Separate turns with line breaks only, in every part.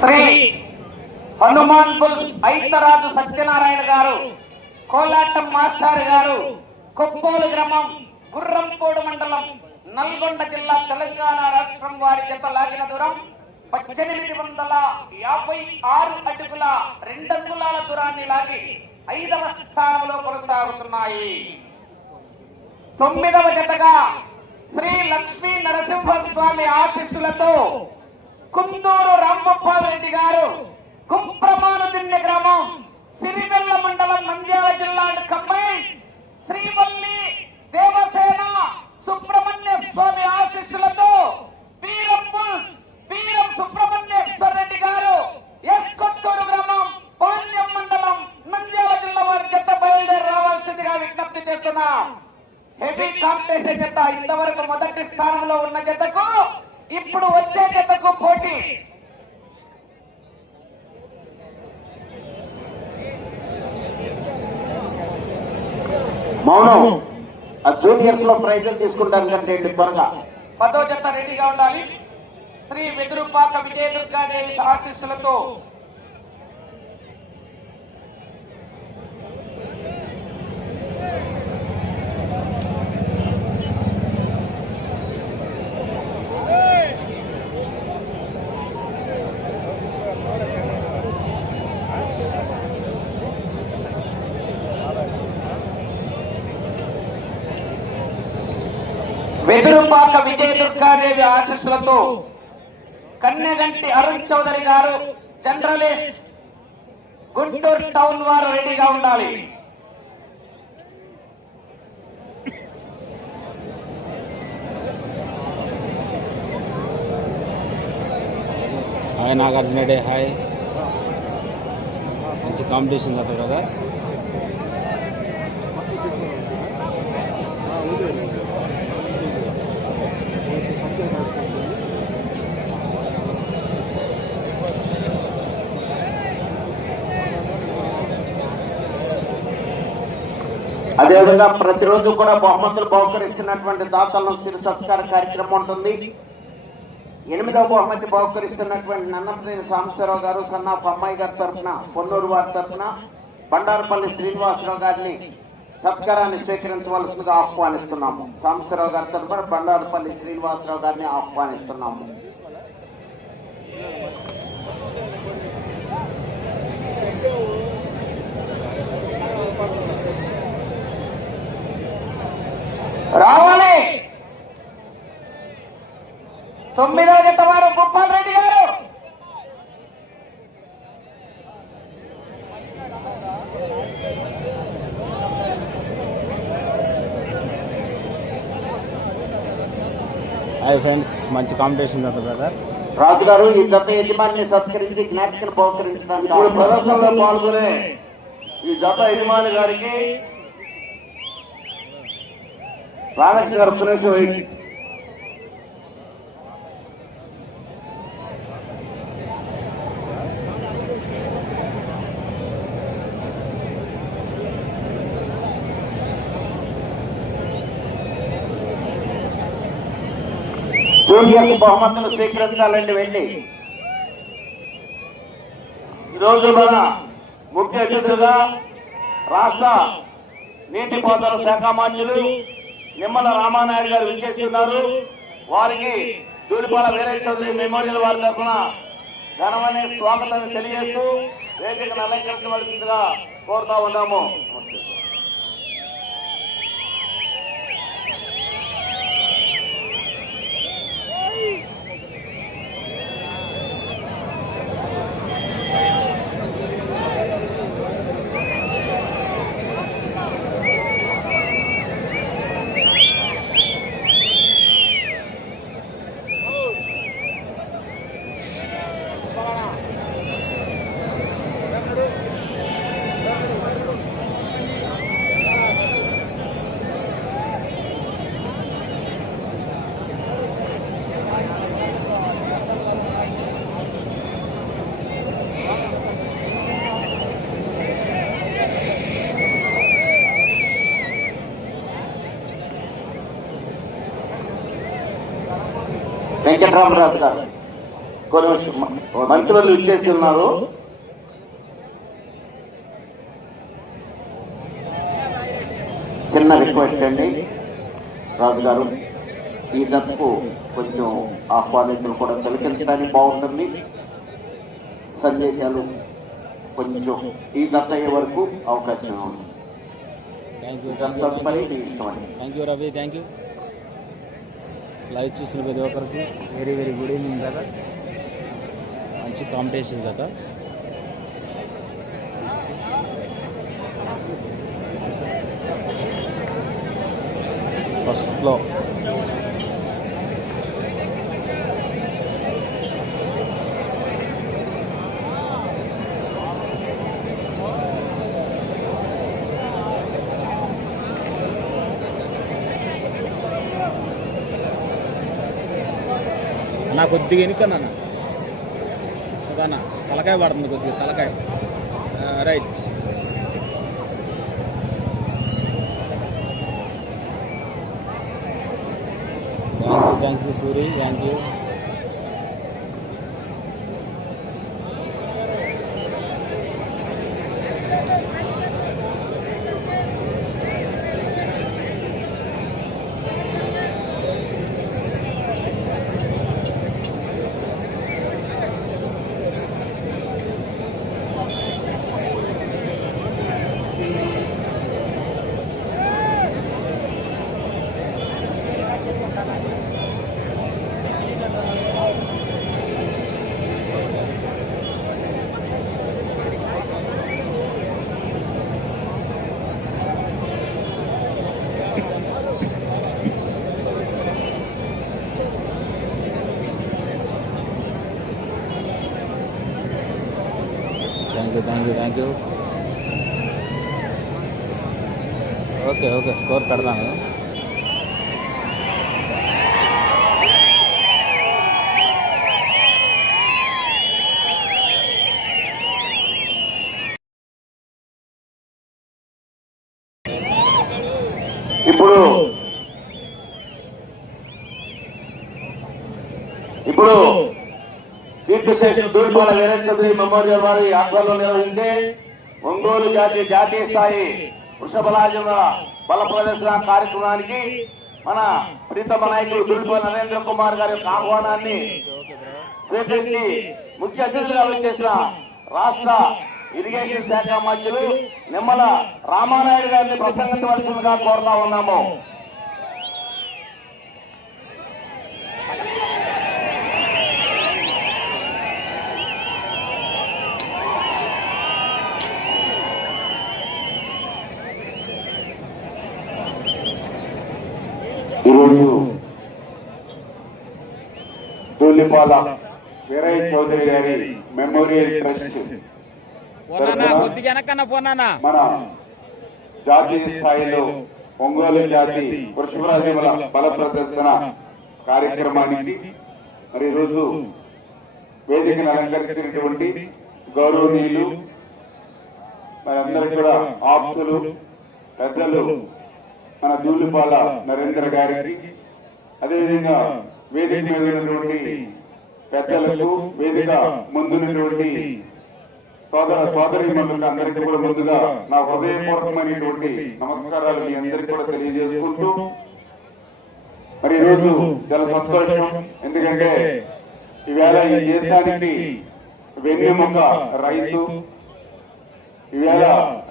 శ్రీ హనుమాన్ బుల్ ఐతరాజు సత్యనారాయణ గారు కోలాటం మాస్టర్ గారు కొప్పోలు గ్రామం గుర్రంపోడు మండలం నల్గొండ జిల్లా తెలంగాణ రాష్ట్రం వారి జత లాగిన దూరం పద్దెనిమిది వందల యాభై ఆరు అడుగుల రెండంగుళాల దూరాన్ని లాగి ఐదవ స్థానంలో కొనసాగుతున్నాయి. తొమ్మిదవ జతగా శ్రీ లక్ష్మీ నరసింహస్వామి ఆశీస్సులతో కుందూరు రామప్పారెడ్డి గారు కుంప్రమానుదిన్య గ్రామం సిరివెల్ల మండలం నంద్యాల జిల్లా కమ్మై శ్రీవల్లి దేవసేన సుబ్రహ్మణ్య స్వామి ఆశీస్సులతో వీరంపుల్ వీరం సుబ్రహ్మణ్యేశ్వర రెడ్డి గారు ఎస్ కొత్తూరు గ్రామం పాణ్యం మండలం నంద్యాల జిల్లా వారి చెత్త బయలుదేరి రావాల్సిందిగా విజ్ఞప్తి చేస్తున్నా. హెవీ కాంపిటీషన్ చెత్త ఇంతవరకు మొదటి స్థానంలో ఉన్న చెత్తకు ఇప్పుడు వచ్చే జతకు పోటీ.
మౌనం. ఆ జూనియర్స్లో ప్రైజులు తీసుకుంటారు కంటే త్వరగా?
పదో జత రెడీగా ఉండాలి. శ్రీ వెదురుపాక విజయదుర్గాదేవి ఆశీస్సులతో వెదురుపాక విజయదుర్గాదేవి ఆశస్సులతో కన్నెగంటి అరుణ్ చౌదరి గారు జనరలిస్ట్ గుంటూరు టౌన్ వారు రెడీగా ఉండాలి.
Hi Nagarjuna day hi. మంచి కాంపిటీషన్ కదా.
అదేవిధంగా ప్రతిరోజు కూడా బహుమతులు బహుకరిస్తున్నటువంటి దాతలను సిరి సత్కార కార్యక్రమం ఉంటుంది. ఎనిమిదవ బహుమతి బహుకరిస్తున్నటువంటి నన్నపనేని సాంబశివరావు గారు సన్నాఫ్ అమ్మాయి గారి తరఫున పొన్నూరు వారి తరఫున బండారపల్లి శ్రీనివాసరావు గారిని సత్కారాన్ని స్వీకరించవలసిందిగా ఆహ్వానిస్తున్నాము. సాంబశివరావు గారి తరఫున బండారపల్లి శ్రీనివాసరావు గారిని ఆహ్వానిస్తున్నాము.
రావాలి. తొమ్మిదవ జత వారు గోపాల్ రెడ్డి గారు.
హాయ్ ఫ్రెండ్స్ మంచి కాంపిటీషన్ కదా
రాజు గారు ఈ జత యజమాని సత్కరించి జ్ఞాపికను బహుకరించడానికి
ప్రదర్శనలో పాల్గొనే ఈ జత యజమాని గారికి రామకృష్ణ గారు సురేష్ వైట్
జూనియర్స్ బహుమతులు స్వీకరించాలండి వెళ్ళి.
ఈరోజు మన ముఖ్య అతిథులుగా రాష్ట్ర నీటిపారుదల శాఖ మంత్రులు నిమ్మల రామానాయుడు గారు విచ్చేస్తున్నారు. వారికి దూడిపాల వీరయ్య చౌదరి మెమోరియల్ వారి తరఫున ఘనమైన స్వాగతాన్ని తెలియజేస్తూ వేదికను అలంకరించవలసిందిగా కోరుతా ఉన్నాము.
వెంకటరామరాజు గారు
కొన్ని మంత్రులు ఇచ్చేసి ఉన్నారు.
చిన్న రిక్వెస్ట్ అండి. రాజు గారు ఈ దశకు కొంచెం ఆహ్వానితులు కూడా తొలగించడానికి బాగుంటుంది. సందేశాలు కొంచెం ఈ దశ అయ్యే వరకు అవకాశం ఉంది.
Thank you thank you Ravi thank you live చూసిన ప్రతి ఒక్కరికి వెరీ వెరీ గుడ్ ఈవినింగ్ కదా మంచి కాంపిటీషన్ కదా ఫస్ట్లో నా కొద్దిగా ఎనుకన్నా సుధానా తలకాయ పడుతుంది కొద్దిగా తలకాయ. Right. Thank thank you Suri. Thank you thank you thank you thank you okay okay score పెడతాను
ఇప్పుడు ఇప్పుడు దూడిపాల వీరేంద్రద్రి మెమోరియల్ వారి ఆధ్వర్యంలో నిర్వహించే ఒంగోలు జాతీయ జాతీయ స్థాయి వృషభరాజుల బల ప్రదర్శన కార్యక్రమానికి మన ప్రీతమ నాయకుడు దూడిపాల నరేంద్ర కుమార్ గారి యొక్క ఆహ్వానాన్ని స్వీకరించి ముఖ్య అతిథిగా వచ్చేసిన రాష్ట్ర ఇరిగేషన్ శాఖ మంత్రులు నిమ్మల రామానాయుడు గారిని ప్రసంగించవలసిందిగా కోరుతా ఉన్నాము ఈరోజు తూలిపాల వీరయ్య చౌదరి గారి మెమోరియల్ ట్రస్ట్ మన జాతీయ స్థాయిలో ఒంగోలు జాతి వృషభరాజముల బల ప్రదర్శన కార్యక్రమానికి మరి ఈరోజు వేదికను అలంకరించినటువంటి గౌరవనీయులు మరి అందరికీ కూడా ఆప్తులు పెద్దలు మన దూలిపాల నరేంద్ర గారికి అదేవిధంగా వేదిక మీద ఉన్నటువంటి పెద్దలకు వేదిక ముందున్నటువంటి సోదర సోదరి అందరికీ కూడా ముందుగా నా హృదయపూర్వకమైనటువంటి నమస్కారాలు మీ అందరికీ కూడా తెలియజేసుకుంటూ మరి ఈరోజు చాలా సంతోషం. ఎందుకంటే ఈవేళ ఈ దేశానికి వెన్నెముక రైతు. ఈవేళ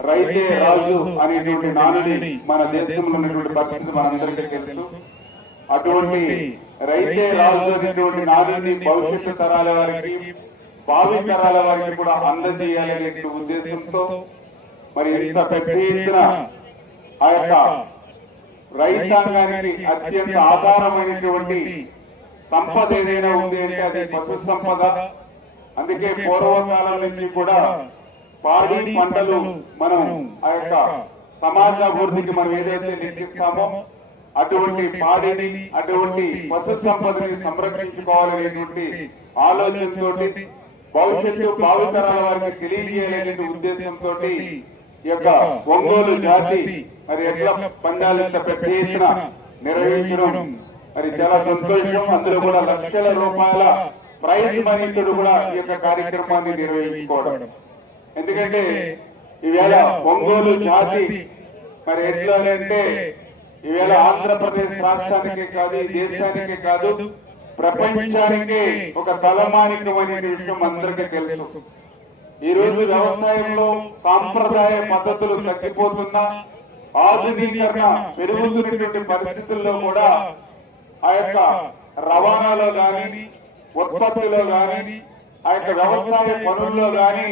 రైతే రాజు అనేటువంటి నానుడి మన దేశంలో ఉన్నటువంటి పరిస్థితి మనందరికీ తెలుసు. అటువంటి రైతే రాజు అనేటువంటి నానుడిని భవిష్యత్తు తరాల వారికి భావి తరాల వారికి కూడా అందజేయాలనే ఉద్దేశంతో మరి ఇంత పెద్ద ఎత్తున ఆ యొక్క రైతాంగానికి అత్యంత ఆధారమైనటువంటి సంపద ఏదైనా ఉంది అంటే అది పశు సంపద. అందుకే పూర్వకాలం నుంచి కూడా పాడి పంటలు మనం ఆ యొక్క సమాజ అభివృద్ధికి మనం ఏదైతే లెక్కిస్తామో అటువంటి పాడిని అటువంటి పశు సంపదని సంరక్షించుకోవాలనేటువంటి ఆలోచనతోటి భవిష్యత్తు భావితరాల వారికి తెలియజేయాలనే ఉద్దేశంతో ఈ యొక్క ఒంగోలు జాతి మరి ఎట్లా పందాలు పెద్ద ఎత్తున నిర్వహించడం మరి చాలా సంతోషం అందులో కూడా లక్షల రూపాయల ప్రైజ్ మనీతో కూడా ఈ యొక్క కార్యక్రమాన్ని నిర్వహించుకోవడం. ఎందుకంటే ఈవేళ ఒంగోలు జాతి మరి ఎట్లా అంటే ఈవేళ ఆంధ్రప్రదేశ్ రాష్ట్రానికి కాదు ఈ దేశానికి కాదు ప్రపంచానికి ఒక తలమానికమైన విషయం అందరికీ తెలుసు. ఈ రోజు వ్యవసాయంలో సాంప్రదాయ పద్ధతులు తగ్గిపోతున్నా ఆధునీకరణ పెరుగుతున్నటువంటి పరిస్థితుల్లో కూడా ఆ యొక్క రవాణాలో గాని ఉత్పత్తిలో గాని ఆ యొక్క వ్యవసాయ పనుల్లో గాని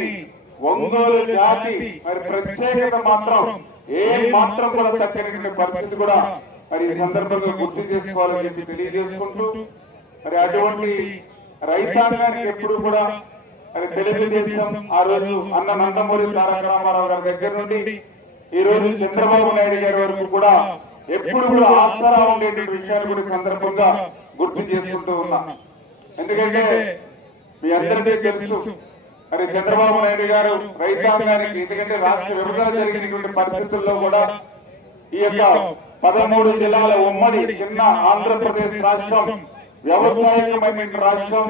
ఒంగోలు జాతి మరి ప్రత్యేకత మాత్రం ఏ మాత్రం కూడా తగ్గినటువంటి పరిస్థితి కూడా మరి ఈ సందర్భంగా గుర్తు చేసుకోవాలని చెప్పి తెలియజేసుకుంటూ మరి అటువంటి రైతాంగానికి ఎప్పుడు కూడా మరి తెలుగుదేశం ఆ రోజు అన్న నందమూరి తారక రామారావు గారి దగ్గర నుండి ఈ రోజు చంద్రబాబు నాయుడు గారి వరకు కూడా ఎప్పుడు కూడా ఆసరా ఉండేటువంటి విషయాలు కూడా సందర్భంగా గుర్తు చేసుకుంటూ ఉన్నా. ఎందుకంటే మీ అందరికీ తెలుసు మరి చంద్రబాబు నాయుడు గారు రైతాంగానికి ఎందుకంటే రాష్ట్ర విభజన జరిగినటువంటి పరిస్థితుల్లో కూడా ఈ యొక్క పదమూడు జిల్లాల ఉమ్మడి చిన్న ఆంధ్రప్రదేశ్ రాష్ట్రం వ్యవసాయమైన రాష్ట్రం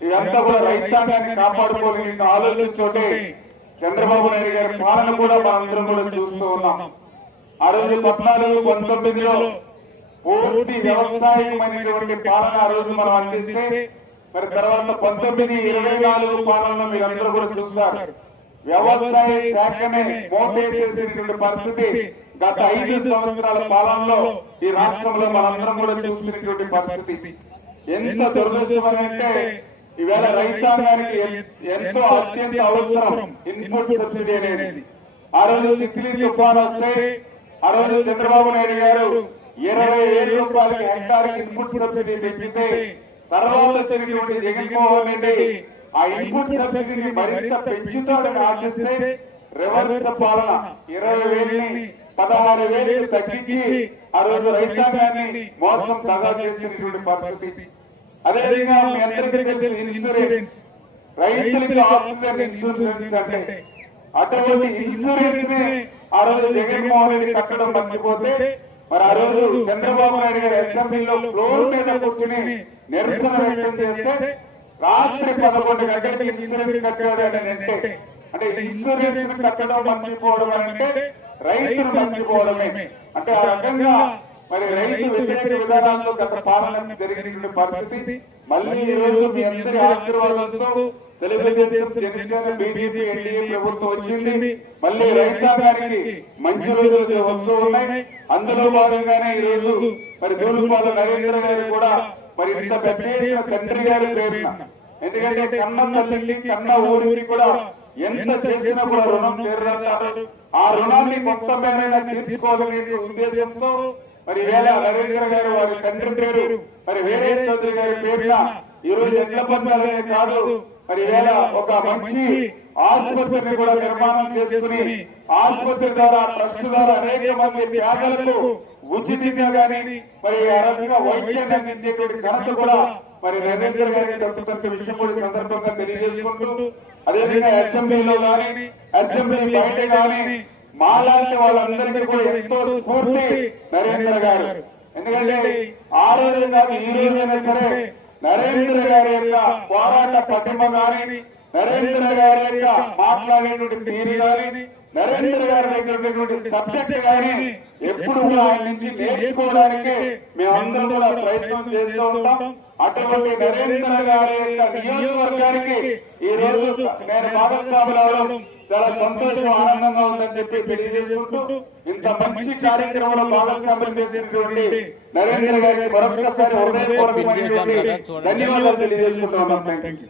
ఇదంతా కూడా రైతాంగాన్ని కాపాడుకోలేని ఆలోచించోటే చంద్రబాబు నాయుడు గారి పాలన కూడా మనందరం కూడా చూస్తూ ఉన్నాం. ఆ రోజు పద్నాలుగు పంతొమ్మిదిలో పూర్తి వ్యవసాయమైనటువంటి పాలన ఆ రోజు మనం అందిస్తే మరి తర్వాత పంతొమ్మిది ఇరవై నాలుగు పాలనలో మీరందరూ కూడా చూస్తారు వ్యవసాయ శాఖనే మోటేసేసినటువంటి పరిస్థితి గత ఐదు సంవత్సరాల కాలంలో ఈ రాష్ట్రంలో మనందరం కూడా చూసినటువంటి పరిస్థితి. ఎంత దురదృష్టం అంటే ఈవేళ రైతాంగానికి ఎంతో అత్యంత అవసరం ఇన్పుట్ సబ్సిడీ అనేది. ఆ రోజు తిత్లీ తుఫాన్ వస్తే ఆ రోజు చంద్రబాబు నాయుడు గారు ఇరవై ఏడు రూపాయలకి హెక్టార్ ఇన్పుట్ సబ్సిడీ పెంచితే తర్వాత తిరిగినటువంటి జగన్మోహన్ రెడ్డి ఆ ఇన్పుట్ సబ్సిడీని మరింత పెంచుతాడని ఆశిస్తే రివర్స్ పాలన. ఇరవై వేలని పదహారు వేలు తగ్గించి ఆ రోజు రైతాంగాన్ని మోసం దగా చేసినటువంటి పరిస్థితి. అదేవిధంగా మీ అందరికీ తెలుసు ఇన్సూరెన్స్ రైతులకి ఆక్సిజన్ ఇన్సూరెన్స్ అంటే అటువంటి ఇన్సూరెన్స్ని ఆ రోజు జగన్మోహన్ రెడ్డి కట్టడం మర్చిపోతే మరి ఆ రోజు చంద్రబాబు నాయుడు గారు అసెంబ్లీలో ఫ్లోర్ మీద కూర్చుని నిరసన వ్యక్తం చేస్తే రాత్రి పదకొండు గంటలకి ఇన్సూరెన్స్ కట్టాడు అంటే అంటే ఇన్సూరెన్స్ కట్టడం మర్చిపోవడం అంటే రైతులు మర్చిపోవడమే. అంటే ఆ రకంగా మరి రైతు వ్యతిరేక విధానాల్లో గత పాలన జరిగినటువంటి పరిస్థితి. మళ్ళీ ఈ రోజు మీ అందరి ఆశీర్వాదంతో తెలుగుదేశం జనసేన బీజేపీ ఎన్డీఏ ప్రభుత్వం వచ్చింది? మళ్ళీ రైతాంగానికి మంచి రోజులు వస్తూ ఉన్నాయి. అందులో భాగంగానే ఈ రోజు మరి దూలుపాల నరేంద్ర గారు కూడా మరి ఇంత పెద్ద తండ్రి గారి పేరున. ఎందుకంటే కన్న తల్లి కన్న ఊరికి కూడా ఎంత చేసినా కూడా రుణం తీరదంటారు ఆ రుణాన్ని మొత్తం మీద తీర్చుకోవాలనే ఉద్దేశంతో మరి వేళ నరేంద్ర గారు వారి తండ్రి పేరు. మరి వేరే చౌదరి గారి పేరున ఈ రోజు ఎడ్ల పందాలనే కాదు. మరి వేళ ఒక మంచి ఆసుపత్రిని కూడా నిర్మాణం చేసుకుని ఆసుపత్రి ద్వారా ట్రస్ట్ ద్వారా అనేక మంది పేదలకు ఉచితంగా గాని మరి ఆ వైద్యాన్ని అందించేటువంటి ఘనత కూడా మరి నరేంద్ర గారి దక్కుతున్న విషయం కూడా సందర్భంగా తెలియజేసుకుంటూ అదేవిధంగా అసెంబ్లీలో కానీ అసెంబ్లీ బయట కానీ మాలాంటి వాళ్ళందరికీ కూడా ఎంతో స్ఫూర్తి నరేంద్ర గారు. ఎందుకంటే ఆ రోజు కానీ ఈ రోజైనా సరే నరేంద్ర గారి యొక్క పోరాట పటిమ కానీ నరేంద్ర గారి యొక్క మాట్లాడేటువంటి తీరు కానీ నరేంద్ర గారి దగ్గర సబ్జెక్ట్ కానీ ఎప్పుడు కూడా ఆయన నుంచి నేర్చుకోవడానికి మేమందరం కూడా ప్రయత్నం చేస్తూ ఉంటాం. అటువంటి నరేంద్ర గారి యొక్క నియోజకవర్గానికి ఈ రోజు నేను భాగస్వామి రావడం చాలా సంతోషం ఆనందంగా ఉందని చెప్పి తెలియజేసుకుంటూ ఇంత మంచి కార్యక్రమంలో భాగస్వామ్యం చేసినటువంటి నరేంద్ర గారికి మరొకసారి హృదయపూర్వకమైనటువంటి ధన్యవాదాలు తెలియజేసుకుంటున్నాం. థ్యాంక్ యూ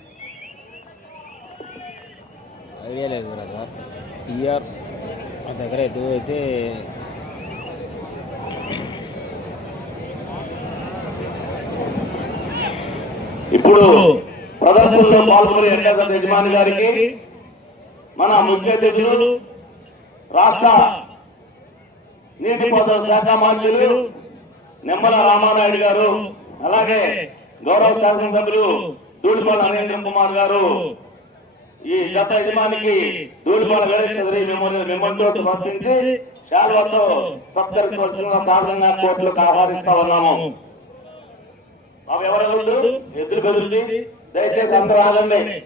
ఐడియా లేదు బ్రదర్. పిఆర్ మా దగ్గర ఎటు అయితే
ఇప్పుడు ప్రదర్శనలో పాల్గొనే ఎన్నికల యజమాని గారికి మన ముఖ్య అతిథులు రాష్ట్ర నీటిపారుదల శాఖ మంత్రులు నిమ్మల రామానాయుడు గారు అలాగే గౌరవ శాసనసభ్యులు దూడిపాల నరేంద్ర కుమార్ గారు ఈ గత యజమానికి దూడిపాల గణేష్ చౌదరి మిమ్మల్ని మిమ్మల్తో సమర్పించి శాల్వాతో సత్కరించవలసిన సాధారణ కోర్టులకు ఆహ్వానిస్తా ఉన్నాము. అవి ఎవరెవరు ఎదురు బెదిరించి దయచేసి అందరూ ఆగండి.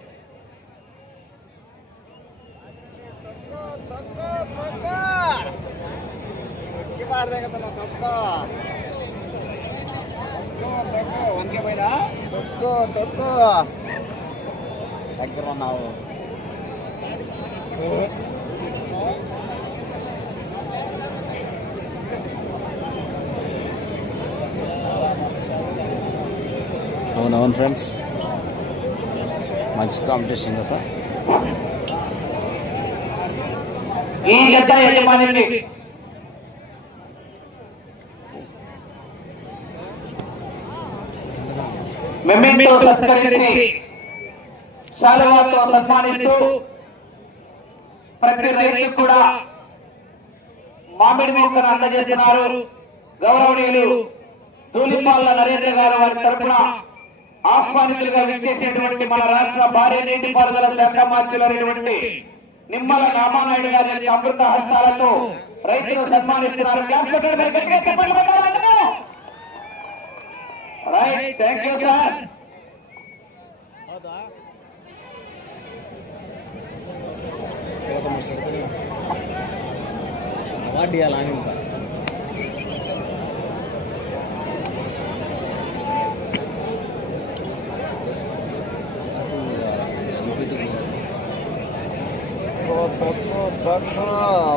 దగ్గర ఉన్నావు అవునవును ఫ్రెండ్స్ మంచి కాంపిటీషన్ కదా
ఈ జత యజమానికి మెమెంటో తస్కరించి శాలువాతో సన్మానిస్తూ ప్రతి రైతు కూడా మామిడి మొక్కను అందజేస్తున్నారు గౌరవనీయులు తూలిపాల్ల నరేంద్ర గారు వారి తరపున ఆహ్వానితులుగా విచ్చేసేటువంటి మన రాష్ట్ర భారీ నీటిపారుదల శాఖ మంత్రులైనటువంటి నిమ్మల రామానాయుడు గారి అమృత హస్తాలతో రైతులు సన్మానిస్తున్నారు. Right thank you sir
award ఇవ్వాలని ఇంకా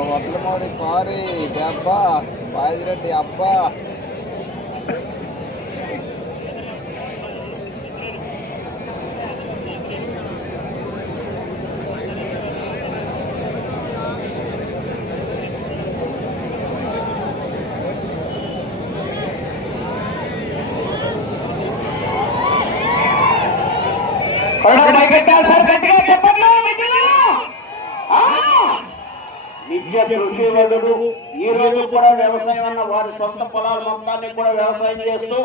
వడ్లమూడి కారి దెబ్బ బాజిరెడ్డి అబ్బా
కొరడాలు సార్ గట్టిగా చెప్పండి
ఈ రోజు కూడా వ్యవసాయం అన్న వారి సొంత పొలాల మొత్తాన్ని కూడా వ్యవసాయం చేస్తూ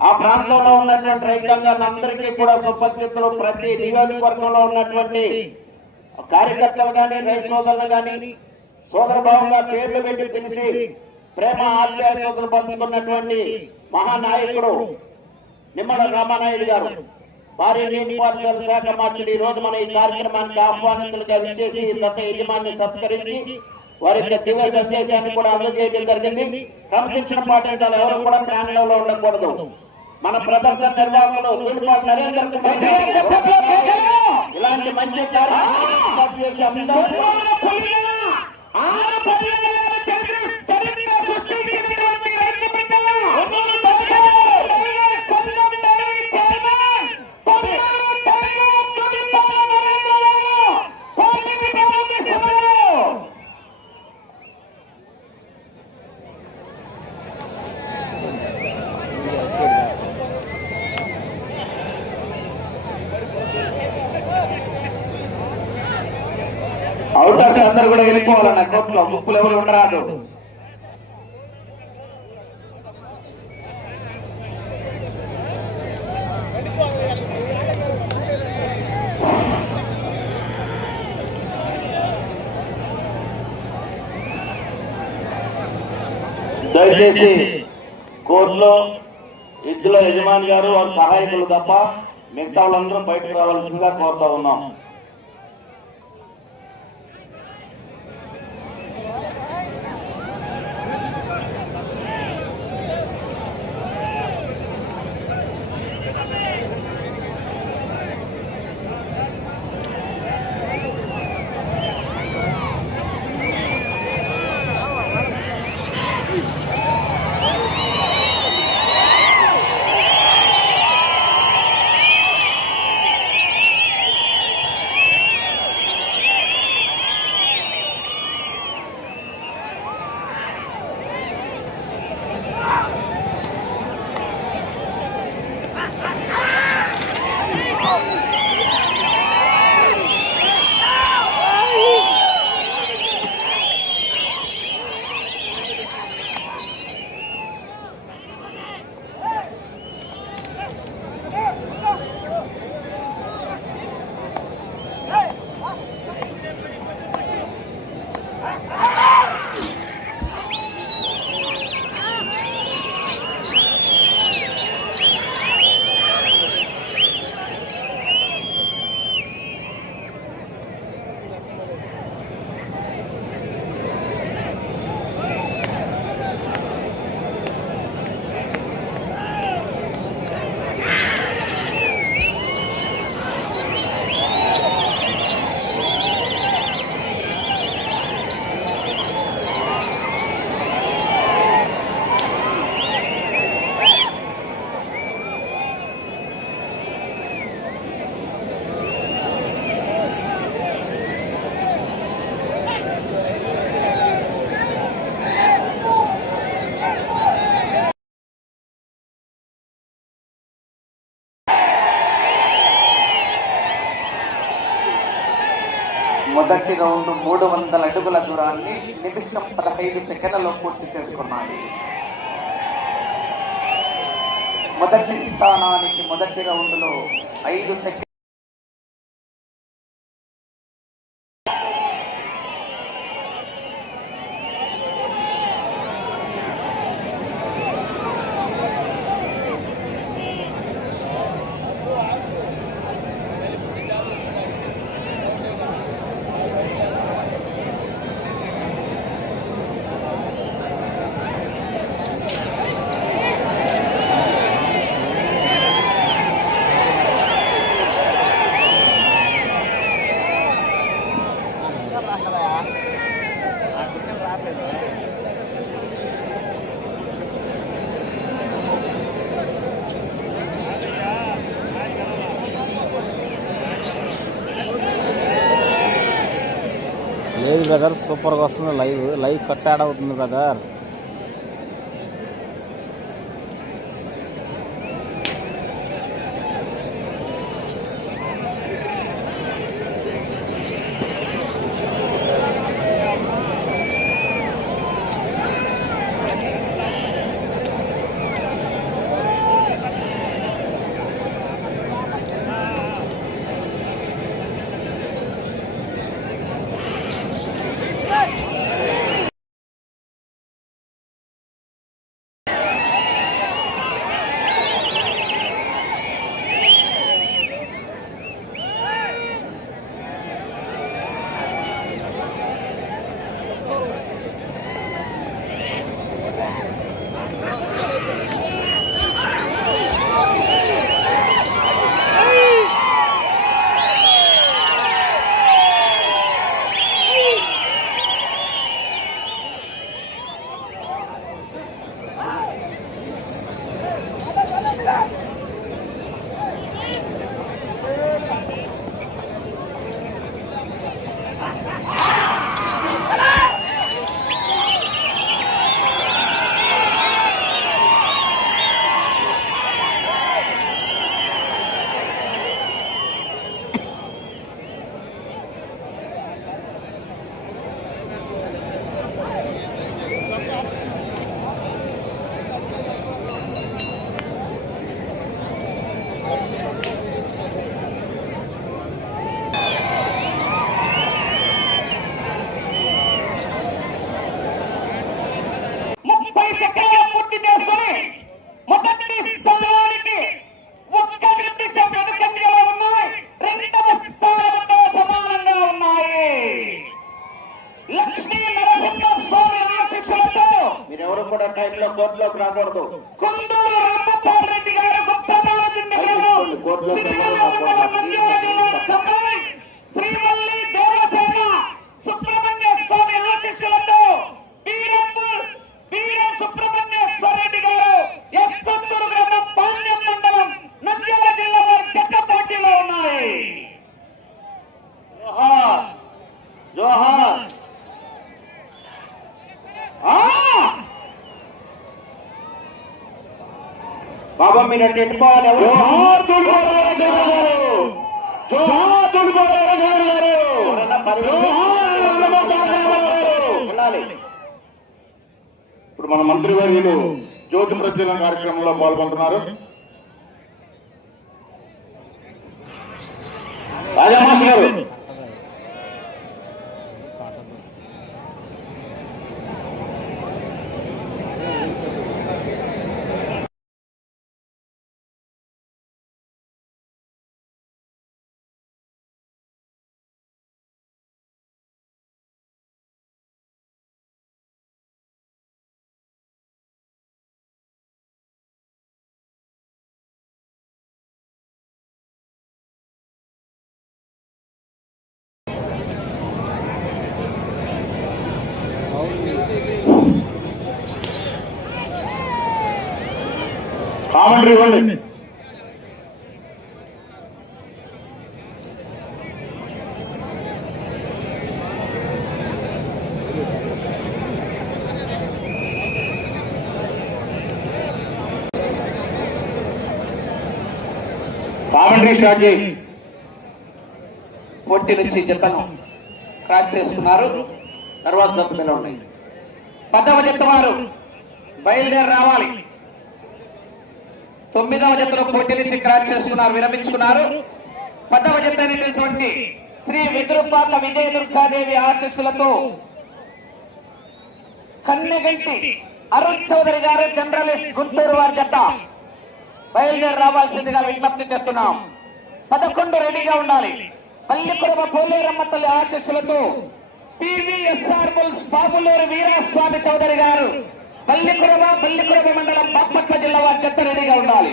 ఆ ప్రాంతంలో ఉన్నటువంటి రైతాంగాన్ని అందరికీ కూడా సుపరిచితులు ప్రతి నియోజకవర్గంలో ఉన్నటువంటి కార్యకర్తలు కానీ రైతు సోదరులు కానీ సోదర భావంగా పేర్లు పెట్టి పిలిచి ప్రేమ ఆప్యాయతలు పంచుకున్నటువంటి మహానాయకుడు నిమ్మల రామానాయుడు గారు. భారీ నీటిపారుదల శాఖ మార్చుడు. ఈ రోజు మన ఈ కార్యక్రమానికి ఆహ్వానితులుగా విచ్చేసి గత యజమాన్ని సత్కరించి వారి యొక్క దివ్య సందేశాన్ని కూడా అందజేయడం జరిగింది. క్రమశిక్షణ పాటించాలి ఎవరు కూడా ప్రాణంలో ఉండకూడదు. మన ప్రదర్శన నిర్వాహకులు తూర్పాటి నరేందర్ ఇలాంటి మంచి అందరూ
కూడా వెళ్ళిపోవాలన్న కోర్టులో ముప్పులు ఎవరు ఉండరాదు
దయచేసి కోర్టులో ఇందులో యజమాని గారు వారి సహాయకులు తప్ప మిగతా వాళ్ళందరూ బయటకు రావాల్సిందిగా కోరుతా ఉన్నాం.
మొదటి రౌండ్ మూడు వందల అడుగుల దూరాన్ని నిమిషం పదహైదు సెకండ్లలో పూర్తి చేసుకున్నాయి మొదటి స్థానానికి మొదటి రౌండ్లో ఐదు సెకండ్
బ్రదర్ సూపర్గా వస్తుంది లైవ్ లైవ్ కట్ యాడ్ అవుతుంది బ్రదర్
ఇప్పుడు మన మంత్రివర్యులు జ్యోతి ప్రజ్వలన కార్యక్రమంలో పాల్గొంటున్నారు
రాజామాస్ గారు
కామెంటరీ ఇవ్వండి. కామెంటరీ స్టార్ట్ చేయి.
పొట్టి నుంచి జతను
క్రాక్ చేస్తున్నారు.
తర్వాత జత ఉన్నాయి.
పదవ జత వారు బయలుదేరి రావాలి. తొమ్మిదవ జతలో పోటీ నుంచి క్రాస్ చేసుకున్నారు విరమించుకున్నారు. పదవ జత అయినటువంటి శ్రీ విద్రుపాత విజయ దుర్గాదేవి ఆశీస్సులతో కన్నెగంటి అరుణ్ చౌదరి గారు జనరలిస్ట్ గుంటూరు వారి జత. బయలుదేరి రావాల్సిందిగా విజ్ఞప్తి చేస్తున్నాం. పదకొండు రెడీగా ఉండాలి. పల్లికురమ పోలేరమ్మ తల్లి ఆశీస్సులతో టీవీఎస్ఆర్ బాబులూరు వీరాస్వామి చౌదరి గారు పల్లికురమ పల్లికురమ మండలం బాపట్ల జిల్లా వారి చెత్త రెడీగా ఉండాలి.